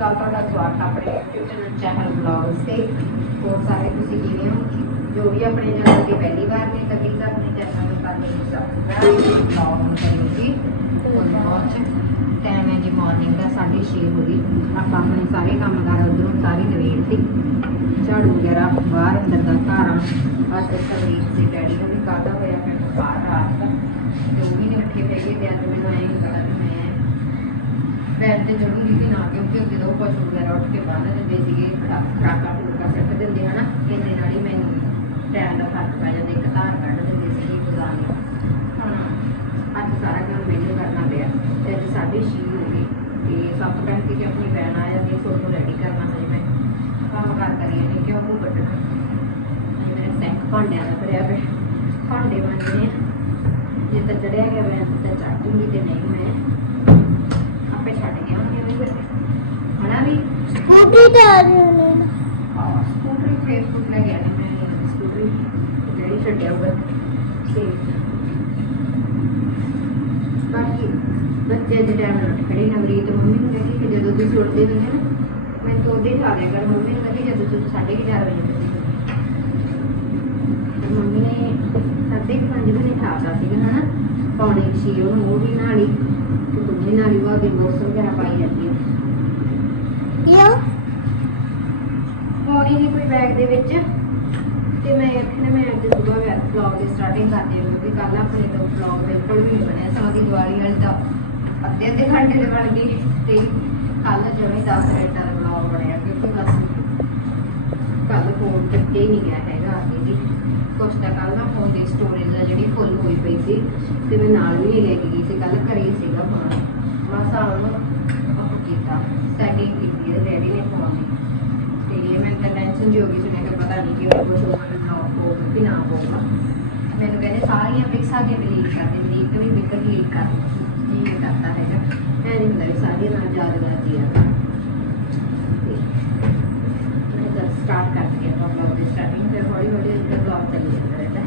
ਅਕਾਲ ਤੁਹਾਡਾ ਸਵਾਗਤ ਆਪਣੇ YouTube ਚੈਨਲ ਬਲੌਗਸ ਤੇ। ਹੋਰ ਸਾਰੇ ਤੁਸੀਂ ਕਿਵੇਂ ਹੋ? ਜੋ ਵੀ ਆਪਣੇ ਚੈਨਲ ਤੇ ਪਹਿਲੀ ਵਾਰ ਨੇ, ਤਾਂ ਪਲੀਜ਼ ਆਪਣੇ ਚੈਨਲ ਨੂੰ ਕਰ ਲਿਓ ਸਬਸਕ੍ਰਾਈਬ ਬਲੌਗ ਨੂੰ ਕਰਿਓ ਜੀ। ਗੁੱਡ ਮਾਰਨਿੰਗ ਟਾਈਮ ਹੈ ਜੀ ਮਾਰਨਿੰਗ ਦਾ 6:30 ਹੋ ਗਈ। ਆਪਾਂ ਆਪਣੇ ਸਾਰੇ ਕੰਮ ਕਰ ਉਧਰੋਂ ਸਾਰੀ ਨਵੇੜ ਸੀ ਝਾੜੂ ਵਗੈਰਾ ਬਾਹਰ ਅੰਦਰ ਦਾ ਘਰ ਅੱਜ ਸਰਵੀਸ ਦੇ ਡੈਡੀ ਨੂੰ ਵੀ ਕਾਹਦਾ ਹੋਇਆ ਮੈਨੂੰ ਬਾਹਰ ਰਾਤ ਦਾ। ਤੇ ਉਹ ਵੀ ਨਹੀਂ ਉੱਠੇ ਹੈਗੇ ਤੇ ਅੱਜ ਮੈਨੂੰ ਐਂ ਪਤਾ ਵੀ ਤੇ ਚੜੂਗੀ ਵੀ ਨਾ ਕਿਉਂਕਿ ਉਹ ਦੋ ਪਸ਼ੂ ਵਗੈਰਾ ਉੱਠ ਕੇ ਬਾਹਰ ਦਿੰਦੇ ਸੀਗੇ ਖਰਾਕਾ ਫੁਲਕਾ ਸਿੱਟ ਦਿੰਦੇ, ਹਨਾ? ਇਹਦੇ ਨਾਲ ਹੀ ਮੈਨੂੰ ਟਾਈਮ ਦਾ ਫ਼ਰਕ ਪੈ ਜਾਂਦਾ, ਇੱਕ ਧਾਰ ਕੱਢ ਦਿੰਦੇ ਸੀ ਗੁਜ਼ਾਰਨੀ ਹੁਣ ਅੱਜ ਸਾਰਾ ਕੰਮ ਮੈਨੂੰ ਕਰਨਾ ਪਿਆ ਤੇ ਅੱਜ ਸਾਢੇ ਛੇ ਹੋ ਗਏ। ਤੇ ਸੱਤ ਘੰਟੇ ਤੇ ਆਪਣੀ ਭੈਣ ਆ ਜਾਂਦੀ ਹੈ ਨੂੰ ਰੈਡੀ ਕਰਨਾ ਹਜੇ ਮੈਂ। ਕੰਮ ਕਰ ਕਰੀ ਨਹੀਂ ਕਿ ਉਹ ਕੱਢਣਾ? ਮੇਰੇ ਸੈਂਕ ਭਾਂਡਿਆਂ ਦਾ ਭਰਿਆ ਪਿਆ। ਭਾਂਡੇ ਮਾਂਜਣੇ ਆ। ਜੇ ਤਾਂ ਚੜਿਆ ਗਿਆ ਮੈਂ ਤਾਂ ਚੜ੍ਹ ਜੂੰਗੀ ਤੇ ਨਹੀਂ ਮੈਂ ਆਪੇ ਛੱਡ ਗਿਆ ਉਹਨੇ ਵੀ ਫਿਰ ਹਨਾ ਵੀ ਸਕੂਟੀ ਰਹੀ ਨੇ ਹਾਂ ਸਕੂਟਰੀ ਫੇਸਬੁੱਕ ਲੈ ਗਿਆ ਮੈਂ ਸਕੂਟਰੀ ਜਿਹੜੀ ਛੱਡਿਆ ਹੋਇਆ ਤੇ ਬਾਕੀ ਬੱਚੇ ਦੇ ਟਾਈਮ ਨਾਲ ਖੜੇ ਨਾ ਮੰਮੀ ਨੂੰ ਕਹਿੰਦੀ ਕਿ ਜਦੋਂ ਤੁਸੀਂ ਉੱਠਦੇ ਹੁੰਦੇ ਨਾ ਮੈਂ ਤਾਂ ਉਹਦੇ ਠਾ ਲਿਆ ਕਰ ਮੰਮੀ ਨੂੰ ਕਹਿੰਦੀ ਜਦੋਂ ਤੁਸੀਂ ਸਾਢੇ ਕੁ ਚਾਰ ਵਜੇ ਉੱਠਦੇ ਤੇ ਮੰਮੀ ਨੇ ਸਾਢੇ ਕੁ ਵਜੇ ਠਾਤਾ ਸੀਗਾ ਹਨਾ ਪੌਣੇ ਕੁ ਉਹਨੂੰ ਉਹ ਵੀ ਨਾਲੀ ਤੇ ਦੂਜੀ ਨਾਲੀ ਉਹ ਦੇ ਬੋਕਸ ਵਗੈਰਾ ਪਾਈ ਜਾਂਦੀ ਹੈ ਯੋ ਪਾਉਣੀ ਨਹੀਂ ਕੋਈ ਬੈਗ ਦੇ ਵਿੱਚ ਤੇ ਮੈਂ ਆਖਿਆ ਮੈਂ ਅੱਜ ਸਵੇਰ ਵਲੌਗ ਦੀ ਸਟਾਰਟਿੰਗ ਕਰਦੀ ਹਾਂ ਕਿਉਂਕਿ ਕੱਲ ਆਪਣੇ ਤੋਂ ਵਲੌਗ ਬਿਲਕੁਲ ਵੀ ਨਹੀਂ ਬਣਿਆ। ਸਮਾਂ ਦੀ ਦੀਵਾਲੀ ਵਾਲੀ ਤਾਂ ਅੱਧੇ ਅੱਧੇ ਘੰਟੇ ਦੇ ਬਣ ਗਈ ਤੇ ਕੱਲ ਜਿਵੇਂ 10 ਮਿੰਟ ਦਾ ਵਲੌਗ ਬਣਿਆ ਕਿਉਂਕਿ ਬਸ ਕੱਲ ਫੋਨ ਚੱਕੇ ਹੀ ਨਹੀਂ ਗਿਆ ਹੈਗਾ ਅੱਗੇ ਜੀ ਕੁਛ ਤਾਂ ਕੱਲ ਨਾ ਫੋਨ ਦੀ ਸਟੋਰੇਜ ਆ ਜਿਹੜੀ ਫੁੱਲ ਹੋਈ ਪਈ ਸੀ ਤੇ ਮੈਂ ਨਾਲ ਵੀ ਨਹੀਂ ਲੈ ਕੇ ਗਈ ਸੀ ਕੱਲ ਘਰੇ ਹੀ ਸੀਗਾ ਫੋਨ ਬਸ ਆ ਉਹਨੂੰ ਉਹ ਕੀਤਾ। ਸੈਟਿੰਗ ਕੀਤੀ ਹੈ ਰੈਡੀ ਨੇ ਫੋਨ ਦੀ ਤੇ ਮੈਂ ਤਾਂ ਟੈਨਸ਼ਨ ਜੀ ਹੋ ਗਈ ਸੀ ਮੈਂ ਕਿ ਪਤਾ ਨਹੀਂ ਕਿ ਉਹ ਕੁਝ ਹੋਰ ਨਾ ਹੋ ਕਿ ਨਾ ਹੋਊਗਾ ਮੈਨੂੰ ਕਹਿੰਦੇ ਸਾਰੀਆਂ ਪਿਕਸਾਂ ਦੇ ਡਿਲੀਟ ਕਰ ਦੇ ਡਿਲੀਟ ਵੀ ਪਿਕ ਡਿਲੀਟ ਕਰ ਜੀ ਨਹੀਂ ਕਰਦਾ ਹੈਗਾ ਮੈਂ ਨਹੀਂ ਹੁੰਦਾ ਵੀ ਸਾਰੀਆਂ ਨਾਲ ਯਾਦਗਾਰ ਜੀ ਆ ਤੇ ਮੈਂ ਤਾਂ ਸਟਾਰਟ ਕਰ ਦਿੱਤੀ ਆਪਾਂ ਬਲੌਗ ਦੀ ਸਟਾਰਟਿੰਗ ਤੇ ਹੌਲੀ ਹੌਲੀ ਇੱਕ ਬਲੌਗ ਚੱਲੀ ਜਾਂਦਾ ਰਹਿੰਦਾ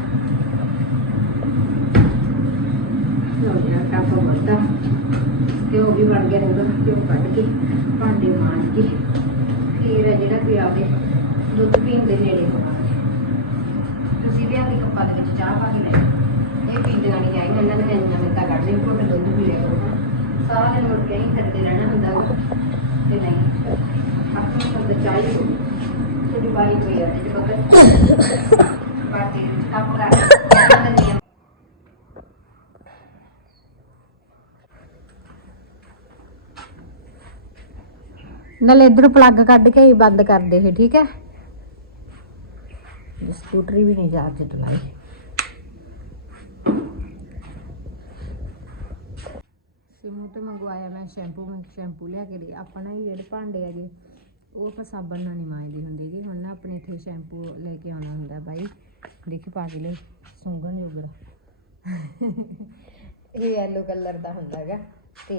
ਲੋ ਜੀ ਕਾਪਾ ਵੱਡਾ ਤੇ ਉਹ ਵੀ ਬਣ ਗਿਆ ਰਹੂਗਾ ਕਿਉਂ ਕੱਢ ਕੇ ਭਾਂਡੇ ਮਾਂਜ ਕੇ ਦੁੱਧ ਪੀਣ ਦੇ ਨੇੜੇ ਤੁਸੀਂ ਵੀ ਆਪਣੀ ਕੱਪਾਂ ਦੇ ਵਿੱਚ ਚਾਹ ਪਾ ਕੇ ਲੈ ਇਹ ਪੀਂਦੀਆਂ ਨਹੀਂ ਜਾਏਗਾ ਇਹਨਾਂ ਨੇ ਇੰਨਾ ਮਿੱਤਾ ਕੱਢ ਲਈ ਘੁੱਟ ਦੁੱਧ ਵੀ ਲੈ ਕਰੋ ਸਾਰਾ ਦਿਨ ਮੁੜ ਕੇ ਹੀ ਫਿਰਦੇ ਰਹਿਣਾ ਹੁੰਦਾ ਵਾ। ਤੇ ਨਹੀਂ ਆਪਣੀ ਤਾਂ ਚਾਹ ਤੁਹਾਡੀ ਵਾਰੀ ਕੋਈ ਆ ਜੇ ਪਤਾ ਬਾਕੀ ਕੱਪ ਕਰ ਇਹਨਾਂ ਦਾ ਨਿਯਮ ਨਾਲੇ ਇਧਰ ਪਲੱਗ ਕੱਢ ਕੇ ਹੀ ਬੰਦ ਕਰ ਦੇ ਇਹ ਠੀਕ ਹੈ? ਸਕੂਟਰੀ ਵੀ ਨਹੀਂ ਚਾਰਜ ਚਲਾਈ। ਸਿਮੂ ਤੇ ਮੰਗਵਾਇਆ ਮੈਂ ਸ਼ੈਂਪੂ ਮੈਂ ਸ਼ੈਂਪੂ ਲਿਆ ਕੇ ਦੇ। ਆਪਣਾ ਹੀ ਜਿਹੜੇ ਭਾਂਡੇ ਹੈਗੇ ਉਹ ਆਪਾਂ ਸਾਬਣ ਨਾਲ ਨਹੀਂ ਮਾਂਜਦੇ ਹੁੰਦੇ ਜੀ। ਹੁਣ ਨਾ ਆਪਣੇ ਇੱਥੇ ਸ਼ੈਂਪੂ ਲੈ ਕੇ ਆਉਣਾ ਹੁੰਦਾ ਬਾਈ। ਦੇਖੀ ਪਾ ਕੇ ਲੈ ਸੁੰਗਣ ਜੋਗਰਾ। ਇਹ ਯੈਲੋ ਕਲਰ ਦਾ ਹੁੰਦਾ ਹੈਗਾ। ਤੇ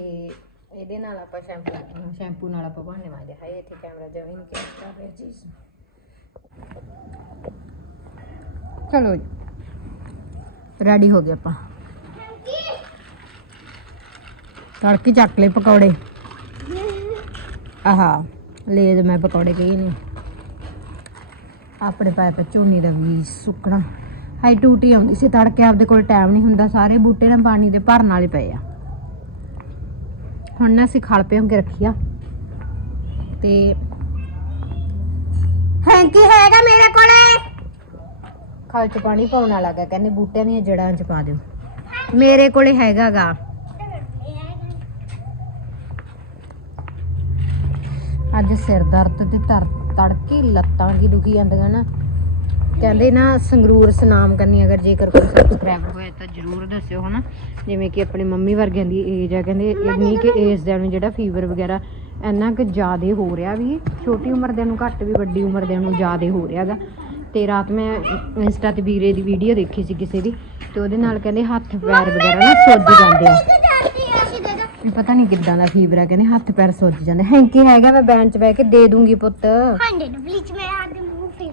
ਇਹਦੇ ਨਾਲ ਆਪਾਂ ਸ਼ੈਂਪੂ ਸ਼ੈਂਪੂ ਨਾਲ ਆਪਾਂ ਭਾਂਡੇ ਮਾਂਜਦੇ। ਹਾਏ, ਇੱਥੇ ਕੈਮਰਾ ਜਿਵੇਂ ਨਹੀਂ ਕੈਚ ਕਰ ਰਿਹਾ ਚੀਜ਼ ਚਲੋ ਜੀ। ਰੈਡੀ ਹੋ ਗਏ ਆਪਾਂ। ਤੜਕੀ ਚੱਕ ਲਏ ਪਕੌੜੇ। ਆਹਾ, ਲੈ ਮੈਂ ਪਕੌੜੇ ਕਹੀ ਨੇ। ਆਪਣੇ ਪਾਏ ਪਾ ਦਾ ਵੀ ਸੁੱਕਣਾ। ਹਾਈ ਟੂਟੀ ਆਉਂਦੀ ਸੀ ਤੜਕੇ, ਆਪਦੇ ਕੋਲ ਟਾਈਮ ਨਹੀਂ ਹੁੰਦਾ। ਸਾਰੇ ਬੂਟੇ ਨਾਲ ਪਾਣੀ ਦੇ ਭਰਨ ਵਾਲੇ ਪਏ ਆ। ਹੁਣ ਨਾ ਅਸੀਂ ਖਲ ਪਿਓ ਕੇ ਆ ਤੇ ਹੈਂਕੀ ਹੈਗਾ ਮੇਰੇ ਕੋਲੇ। ਖਲ ਚ ਪਾਣੀ ਪਾਉਣ ਵਾਲਾ ਗਾ, ਕਹਿੰਦੇ ਬੂਟਿਆਂ ਦੀਆਂ ਜੜਾਂ ਚ ਪਾ ਦਿਓ। ਮੇਰੇ ਕੋਲੇ ਹੈਗਾਗਾ ਅੱਜ ਸਿਰ ਦਰਦ ਤੇ ਤੜਕੀ ਲੱਤਾਂ ਕੀ ਦੁਖੀ ਜਾਂਦੀਆਂ ਨਾ। ਕਹਿੰਦੇ ਨਾ ਸੰਗਰੂਰ ਸਨਾਮ ਕਰਨੀ, ਅਗਰ ਜੇਕਰ ਕੋਈ ਸਬਸਕ੍ਰਾਈਬਰ ਹੋਏ ਤਾਂ ਜਰੂਰ ਦੱਸਿਓ, ਹਨਾ। ਜਿਵੇਂ ਕਿ ਆਪਣੀ ਮੰਮੀ ਵਰਗਿਆਂ ਦੀ ਏਜ ਆ, ਕਹਿੰਦੇ ਇੰਨੀ ਕਿ ਏਜ ਦੇ ਨੂੰ ਜਿਹੜਾ ਫੀਵਰ ਵਗੈਰਾ ਇੰਨਾ ਕਿ ਜ਼ਿਆਦੇ ਹੋ ਰਿਹਾ ਵੀ, ਛੋਟੀ ਉਮਰ ਦੇ ਨੂੰ ਘੱਟ ਵੀ, ਵੱਡੀ ਉਮਰ ਦੇ ਨੂੰ ਜ਼ਿਆਦਾ ਹੋ ਰਿਹਾਗਾ ਤੇ ਰਾਤ ਮੈਂ ਇੰਸਟਾ ਤੇ ਵੀਰੇ ਦੀ ਵੀਡੀਓ ਦੇਖੀ ਸੀ ਕਿਸੇ ਦੀ ਤੇ ਉਹਦੇ ਨਾਲ ਕਹਿੰਦੇ ਹੱਥ ਪੈਰ ਵਗੈਰਾ ਨਾ ਸੁੱਜ ਜਾਂਦੇ ਆ। ਇਹ ਪਤਾ ਨਹੀਂ ਕਿੱਦਾਂ ਦਾ ਫੀਵਰ ਆ ਕਹਿੰਦੇ ਹੱਥ ਪੈਰ ਸੁੱਜ ਜਾਂਦੇ। ਹੈਂਕੀ ਹੈਗਾ ਮੈਂ ਬੈਂਚ 'ਚ ਬਹਿ ਕੇ ਦੇ ਦੂੰਗੀ ਪੁੱਤ। ਨੂੰ ਪਲੀਜ਼ ਮੈਂ ਆਦੇ ਮੂੰਹ ਫੇ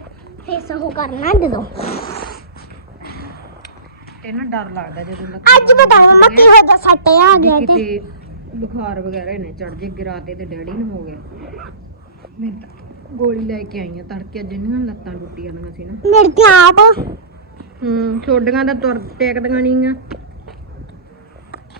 ਫੇਸ ਉਹ ਕਰਨਾ ਦੇ ਦੋ। ਤੇ ਨਾ ਡਰ ਲੱਗਦਾ ਜਦੋਂ ਅੱਜ ਬਤਾਓ ਮੈਂ ਕਿਹੋ ਜਿਹਾ ਸੱਟ ਆ ਗਿਆ ਤੇ। ਬੁਖਾਰ ਵਗੈਰਾ ਨੇ ਚੜ ਜੇ ਗਿਰਾਤੇ ਤੇ ਡੈਡੀ ਨੂੰ ਹੋ ਗਿਆ। ਮੈਂ ਤਾਂ ਗੋਲੀ ਲੈ ਕੇ ਆਈ ਆ ਤੜਕੇ ਅੱਜ ਇਹਨਾਂ ਲੱਤਾਂ ਟੁੱਟੀ ਜਾਂਦੀਆਂ ਸੀ ਨਾ। ਮੇਰੇ ਤੇ ਆਪ? ਹੂੰ ਛੋਡੀਆਂ ਦਾ ਤੁਰ ਟੇਕਦੀਆਂ ਨਹੀਂ ਆ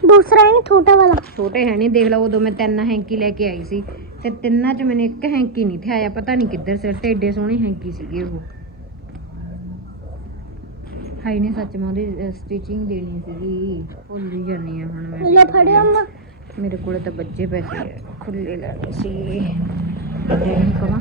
ਦੂਸਰਾ ਹੈ ਛੋਟਾ ਵਾਲਾ। ਛੋਟੇ ਹੈ ਨਹੀਂ ਦੇਖ ਲਓ ਉਦੋਂ ਮੈਂ ਤਿੰਨ ਹੈਂਕੀ ਲੈ ਕੇ ਆਈ ਸੀ। ਤੇ ਤਿੰਨਾਂ ਚ ਮੈਨੂੰ ਇੱਕ ਹੈਂਕੀ ਨਹੀਂ ਥਿਆਇਆ ਪਤਾ ਨਹੀਂ ਕਿੱਧਰ ਸਿਰ ਤੇ ਏਡੇ ਸੋਹਣੇ ਹੈਂਕੀ ਸੀਗੇ ਉਹ। ਹਾਈ ਨੇ ਸੱਚ ਮੈਂ ਉਹਦੀ ਸਟਿਚਿੰਗ ਦੇਣੀ ਸੀਗੀ। ਭੁੱਲ ਹੀ ਜਾਨੀ ਆ ਹੁਣ ਮੈਂ ਲੈ ਫੜਿਆ ਅੰਮਾ। ਮੇਰੇ ਕੋਲ ਤਾਂ ਬੱਚੇ ਪੈਸੇ ਖੁੱਲੇ ਲੈਣੇ ਸੀ। ਦੇ ਨਹੀਂ ਕਮਾ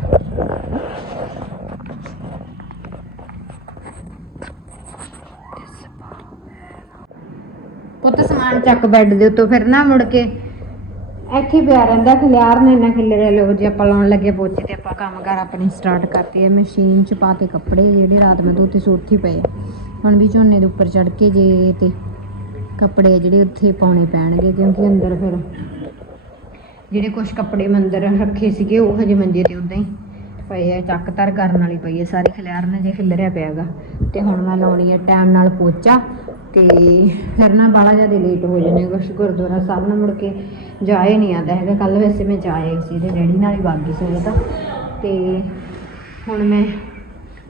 ਪੁੱਤ ਸਮਾਨ ਚੱਕ ਬੈੱਡ ਦੇ ਉੱਤੋਂ ਫਿਰ ਨਾ ਮੁੜ ਕੇ। ਇੱਥੇ ਹੀ ਪਿਆ ਰਹਿੰਦਾ ਖਿਲਾਰ ਨੇ ਨਾ ਖਿਲਰੇ ਲੋ ਜੇ ਆਪਾਂ ਲਾਉਣ ਲੱਗੇ ਪੋਚੇ ਤੇ ਆਪਾਂ ਕੰਮ ਕਰ ਆਪਣੀ ਸਟਾਰਟ ਕਰਤੀ ਹੈ ਮਸ਼ੀਨ 'ਚ ਪਾ ਕੇ ਕੱਪੜੇ ਜਿਹੜੇ ਰਾਤ ਮੈਂ ਧੋਤੇ ਸੋ ਉੱਥੇ ਪਏ। ਹੁਣ ਵੀ ਝੋਨੇ ਦੇ ਉੱਪਰ ਚੜ ਕੇ ਜੇ ਤੇ ਕੱਪੜੇ ਜਿਹੜੇ ਉੱਥੇ ਪਾਉਣੇ ਪੈਣਗੇ, ਕਿਉਂਕਿ ਅੰਦਰ ਫਿਰ ਜਿਹੜੇ ਕੁਝ ਕੱਪੜੇ ਮੰਦਰ ਰੱਖੇ ਸੀਗੇ, ਉਹ ਹਜੇ ਮੰਜੇ ਤੇ ਉਦਾਂ ਹੀ ਪਏ ਆ। ਚੱਕ ਤਰ ਕਰਨ ਵਾਲੀ ਪਈ ਹੈ ਸਾਰੀ ਖਿਲਾਰਨ ਜੇ ਖਿਲਰਿਆ ਪਿਆਗਾ। ਤੇ ਹੁਣ ਮੈਂ ਲਾਉਣੀ ਹੈ ਟਾਈਮ ਨਾਲ ਪੋਚਾ ਤੇ ਫਿਰ ਨਾ ਬਾਲਾ ਜ਼ਿਆਦਾ ਲੇਟ ਹੋ ਜਾਣੇ ਕੁਛ ਗੁਰਦੁਆਰਾ ਸਾਹਿਬ ਨਾਲ ਮੁੜ ਕੇ ਜਾਏ ਨਹੀਂ ਆਉਂਦਾ ਹੈਗਾ। ਕੱਲ ਵੈਸੇ ਮੈਂ ਜਾ ਆਈ ਸੀ ਤੇ ਡੈਡੀ ਨਾਲ ਹੀ ਬਾਗੀ ਸੀ ਤਾਂ। ਤੇ ਹੁਣ ਮੈਂ,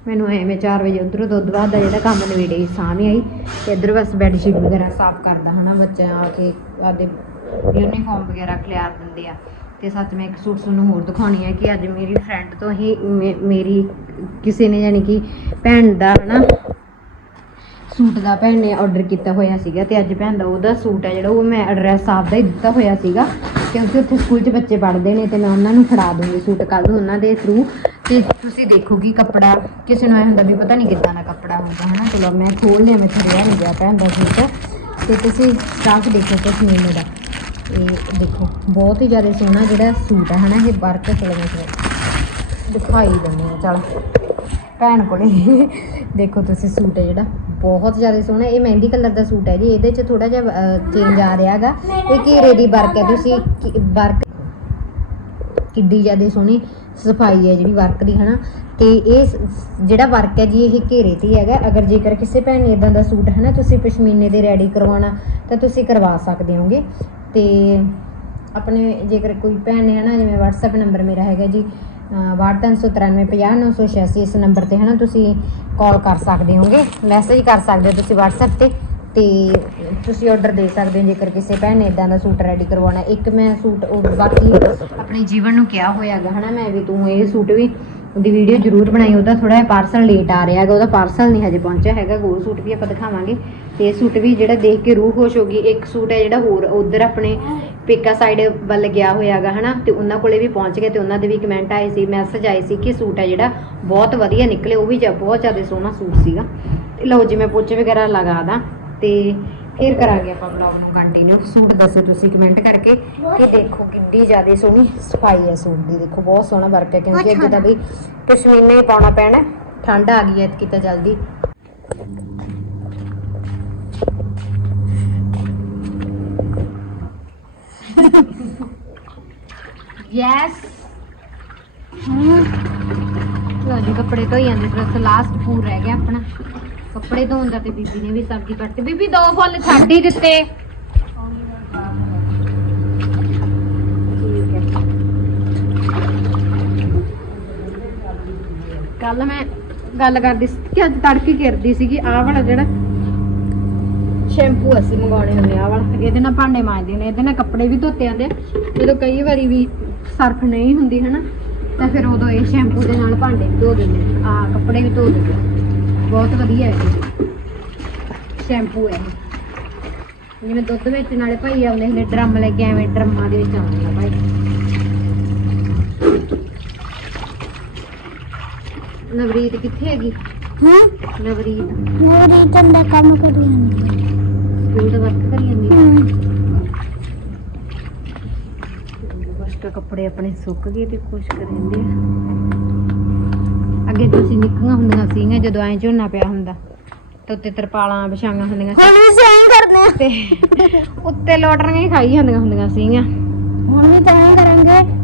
ਮੈਨੂੰ ਐ ਮੈਂ 4 ਵਜੇ ਉਧਰੋਂ ਦੁੱਧ ਬਾਅਦ ਦਾ ਜਿਹੜਾ ਕੰਮ ਨਵੇੜੇ ਸਾਹਮਣੇ ਆਈ, ਤੇ ਇਧਰ ਬਸ ਬੈੱਡ ਸ਼ੀਟ ਵਗੈਰਾ ਸਾਫ਼ ਕਰਦਾ ਹਨਾ, ਬੱਚਿਆਂ ਆ ਕੇ ਆਦੇ ਯੂਨੀਫਾਰਮ ਵਗੈਰਾ ਖਿਲਾਰ ਦਿੰਦੇ ਆ। ਤੇ ਸੱਚ ਮੈਂ ਇੱਕ ਸੂਟ ਤੁਹਾਨੂੰ ਹੋਰ ਦਿਖਾਉਣੀ ਹੈ ਕਿ ਅੱਜ ਮੇਰੀ ਫਰੈਂਡ ਤੋਂ ਹੀ ਮੇ- ਮੇਰੀ ਕਿਸੇ ਨੇ ਯਾਨੀ ਕਿ ਭੈਣ ਦਾ ਹਨਾ ਸੂਟ ਦਾ ਭੈਣ ਨੇ ਆਰਡਰ ਕੀਤਾ ਹੋਇਆ ਸੀਗਾ ਤੇ ਅੱਜ ਭੈਣ ਦਾ ਉਹਦਾ ਸੂਟ ਹੈ ਜਿਹੜਾ ਉਹ ਮੈਂ ਐਡਰੈਸ ਆਪਦਾ ਹੀ ਦਿੱਤਾ ਹੋਇਆ ਸੀਗਾ ਕਿਉਂਕਿ ਉੱਥੇ ਸਕੂਲ 'ਚ ਬੱਚੇ ਪੜ੍ਹਦੇ ਨੇ ਤੇ ਮੈਂ ਉਹਨਾਂ ਨੂੰ ਫੜਾ ਦੂੰਗੀ ਸੂਟ ਕੱਲ ਨੂੰ ਉਹਨਾਂ ਦੇ ਥਰੂ ਤੇ ਤੁਸੀਂ ਦੇਖੋ ਕਿ ਕੱਪੜਾ, ਕਿਸੇ ਨੂੰ ਐ ਹੁੰਦਾ ਵੀ ਪਤਾ ਨਹੀਂ ਕਿੱਦਾਂ ਦਾ ਕੱਪੜਾ ਹੋਊਗਾ ਹਨਾ। ਚਲੋ ਮੈਂ ਖੋਲ ਲਿਆ, ਮੈਂ ਰਿਹਾ ਨਹੀਂ ਗਿਆ ਭੈਣ ਦਾ ਸੂਟ। ਤੇ ਤੁਸੀਂ ਸਟਾਕ ਦੇਖੋ ਪਸ਼ਮੀਨੇ ਦਾ ਇਹ ਦੇਖੋ, ਬਹੁਤ ਹੀ ਜ਼ਿਆਦਾ ਸੋਹਣਾ ਜਿਹੜਾ ਸੂਟ ਹੈ, ਹਨਾ, ਇਹ ਵਰਕ ਚਲੋ ਮੈਂ ਦਿਖਾਈ ਦਿੰਦੇ ਹਾਂ, ਚਲ। ਭੈਣ ਕੋਲੇ। ਦੇਖੋ, ਤੁਸੀਂ ਸੂਟ ਹੈ ਜਿਹੜਾ, ਬਹੁਤ ਜ਼ਿਆਦਾ ਸੋਹਣਾ, ਇਹ ਮਹਿੰਦੀ ਕਲਰ ਦਾ ਸੂਟ ਹੈ ਜੀ, ਇਹਦੇ 'ਚ ਥੋੜਾ ਜਿਹਾ ਚੇਂਜ ਆ ਰਿਹਾ ਹੈਗਾ। ਇਹ ਘੇਰੇ ਦੀ ਵਰਕ ਹੈ, ਤੁਸੀਂ ਵਰਕ ਕਿੱਡੀ ਜ਼ਿਆਦਾ ਸੋਹਣੀ ਸਫ਼ਾਈ ਹੈ ਜਿਹੜੀ ਵਰਕ ਦੀ, ਹਨਾ। ਤੇ ਇਹ ਜਿਹੜਾ ਵਰਕ ਹੈ ਜੀ, ਇਹ ਘੇਰੇ ਤੇ ਹੀ ਹੈਗਾ। ਅਗਰ ਜੇਕਰ ਕਿਸੇ ਭੈਣ ਨੇ ਇਦਾਂ ਦਾ ਸੂਟ ਹੈ ਨਾ ਤੁਸੀਂ ਪਸ਼ਮੀਨੇ ਦੇ ਰੈਡੀ ਕਰਵਾਉਣਾ, ਤਾਂ ਤੁਸੀਂ ਕਰਵਾ ਸਕਦੇ ਹੋਗੇ। ਤੇ ਆਪਣੇ ਜੇਕਰ ਕੋਈ ਭੈਣ ਨੇ ਹਨਾ, ਜਿਵੇਂ WhatsApp ਨੰਬਰ ਮੇਰਾ ਹੈਗਾ ਜੀ 629350986 ਇਸ ਨੰਬਰ ਤੇ ਹਨਾ, ਤੁਸੀਂ ਕਾਲ ਕਰ ਸਕਦੇ ਹੋਗੇ ਮੈਸੇਜ ਕਰ ਸਕਦੇ ਹੋ ਤੁਸੀਂ WhatsApp ਤੇ ਤੇ ਤੁਸੀਂ ਆਰਡਰ ਦੇ ਸਕਦੇ ਹੋ, ਜੇਕਰ ਕਿਸੇ ਭੈਣ ਨੇ ਇਦਾਂ ਦਾ ਸੂਟ ਰੈਡੀ ਕਰਵਾਉਣਾ ਇੱਕ ਮੈਂ ਸੂਟ ਉਹ ਬਾਕੀ ਆਪਣੇ ਜੀਵਨ ਨੂੰ ਕਿਹਾ ਹੋਇਆਗਾ ਹਨਾ, ਮੈਂ ਵੀ ਤੂੰ ਇਹ ਸੂਟ ਵੀ ਉਹਦੀ ਵੀਡੀਓ ਜ਼ਰੂਰ ਬਣਾਈ ਉਹਦਾ ਥੋੜਾ ਜਿਹਾ ਪਾਰਸਲ ਲੇਟ ਆ ਰਿਹਾ ਹੈਗਾ, ਉਹਦਾ ਪਾਰਸਲ ਨਹੀਂ ਹਜੇ ਪਹੁੰਚਿਆ ਹੈਗਾ, ਗੋਲ ਸੂਟ ਵੀ ਆਪਾਂ ਦਿਖਾਵਾਂਗੇ। ਤੇ ਇਹ ਸੂਟ ਵੀ ਜਿਹੜਾ ਦੇਖ ਕੇ ਰੂਹ ਖੁਸ਼ ਹੋ ਗਈ, ਇੱਕ ਸੂਟ ਹੈ ਜਿਹੜਾ ਹੋਰ ਉਧਰ ਆਪਣੇ ਪੇਕਾ ਸਾਈਡ ਵੱਲ ਗਿਆ ਹੋਇਆ ਹੈਗਾ ਹਨਾ? ਤੇ ਉਹਨਾਂ ਕੋਲੇ ਵੀ ਪਹੁੰਚ ਗਿਆ ਤੇ ਉਹਨਾਂ ਦੇ ਵੀ ਕਮੈਂਟ ਆਏ ਸੀ ਮੈਸੇਜ ਆਏ ਸੀ ਕਿ ਸੂਟ ਹੈ ਜਿਹੜਾ ਬਹੁਤ ਵਧੀਆ ਨਿਕਲੇ, ਉਹ ਵੀ ਜ- ਬਹੁਤ ਜ਼ਿਆਦਾ ਸੋਹਣਾ ਸੂਟ ਸੀਗਾ। ਲਓ ਜੀ, ਮੈਂ ਪੋਚੇ ਵਗੈਰਾ ਲਗਾ ਦਾਂ ਤੇ ਫਿਰ ਕਰਾਂਗੇ ਆਪਾਂ ਬਲੌਗ ਨੂੰ ਕੰਟੀਨਿਊ ਸੂਟ ਦੱਸੋ ਤੁਸੀਂ ਕਮੈਂਟ ਕਰਕੇ ਕਿ ਦੇਖੋ ਕਿੰਨੀ ਜ਼ਿਆਦਾ ਸੋਹਣੀ ਸਫ਼ਾਈ ਹੈ ਸੂਟ ਦੀ। ਦੇਖੋ ਬਹੁਤ ਸੋਹਣਾ ਵਰਕ ਹੈ ਕਿਉਂਕਿ ਅੱਗੇ ਤਾਂ ਵੀ ਪਸ਼ਮੀਨਾ ਹੀ ਪਾਉਣਾ ਪੈਣਾ। ਹੈ। ਠੰਡ ਆ ਗਈ ਹੈ ਇਤਕੀ ਤਾਂ ਜਲਦੀ। ਯੈਸ ਲੋ ਜੀ ਕੱਪੜੇ ਧੋਈ ਜਾਂਦੇ ਬਸ ਲਾਸਟ ਪੂਰ ਰਹਿ ਗਿਆ ਆਪਣਾ। ਕੱਪੜੇ ਧੋਣ ਦਾ ਤੇ ਬੀਬੀ ਨੇ ਵੀ ਸਬਜ਼ੀ ਕੱਟ ਬੀਬੀ ਦੋ ਫੁੱਲ ਛੱਡ ਹੀ ਦਿੱਤੇ। ਕੱਲ ਮੈਂ ਗੱਲ ਕਰਦੀ ਸੀ ਕਿ ਅੱਜ ਤੜਕੇ ਕਰਦੀ ਸੀਗੀ ਆਹ ਵਾਲਾ ਜਿਹੜਾ ਸ਼ੈਂਪੂ ਅਸੀਂ ਮੰਗਾਉਣੇ ਹੁੰਦੇ ਆ, ਆਹ ਵਾਲਾ। ਇਹਦੇ ਨਾਲ ਭਾਂਡੇ ਮਾਂਜਦੇ ਨੇ, ਇਹਦੇ ਨਾਲ ਕੱਪੜੇ ਵੀ ਧੋਤੇ ਜਾਂਦੇ ਆ। ਜਦੋਂ ਕਈ ਵਾਰੀ ਵੀ ਸਰਫ ਨਹੀਂ ਹੁੰਦੀ, ਹਨਾ, ਤਾਂ ਫਿਰ ਉਦੋਂ ਇਹ ਸ਼ੈਂਪੂ ਦੇ ਨਾਲ ਭਾਂਡੇ ਧੋ ਦਿੰਦੇ ਆ ਕੱਪੜੇ ਵੀ ਧੋ ਦਿੰਦੇ ਬਹੁਤ ਵਧੀਆ ਹੈ ਇਹ ਸ਼ੈਂਪੂ ਹੈ ਇਹ। ਜਿਵੇਂ ਦੁੱਧ ਵਿੱਚ ਨਾਲੇ ਭਾਈ ਆਉਂਦੇ ਨੇ ਡਰਮ ਲੈ ਕੇ ਐਵੇਂ ਡਰਮਾਂ ਦੇ ਵਿੱਚ ਆਉਂਦੇ ਆ ਭਾਈ। ਨਵਰੀਤ ਕਿੱਥੇ ਹੈਗੀ? ਹਾਂ? ਨਵਰੀਤ। ਮੇਰੀ ਚੰਦਾ ਕੰਮ ਕਰੀ ਜਾਂਦੀ ਸਕੂਲ ਦਾ ਵਰਕ ਕਰੀ ਜਾਂਦੀ ਹੈ। ਹਾਂ ਬਸ ਤਾਂ ਕੱਪੜੇ ਆਪਣੇ ਸੁੱਕ ਗਏ ਤੇ ਖੁਸ਼ ਰਹਿੰਦੇ ਆ। ਅੱਗੇ ਤੁਸੀਂ ਨਿੱਕੀਆਂ ਹੁੰਦੀਆਂ ਸੀਗੀਆਂ ਜਦੋਂ ਐਂ ਝੋਨਾ ਪਿਆ ਹੁੰਦਾ। ਤੇ ਉੱਤੇ ਤਰਪਾਲਾਂ ਵਿਛਾਈਆਂ ਹੁੰਦੀਆਂ ਸੀ। ਹੁਣ ਵੀ ਸੇਮ ਕਰਨੇ ਆ। ਤੇ ਉੱਤੇ ਲੋਟਰੀਆਂ ਹੀ ਖਾਈ ਜਾਂਦੀਆਂ ਹੁੰਦੀਆਂ ਸੀਗੀਆਂ। ਹੁਣ ਵੀ ਤਾਂ ਐਂ ਕਰਾਂਗੇ।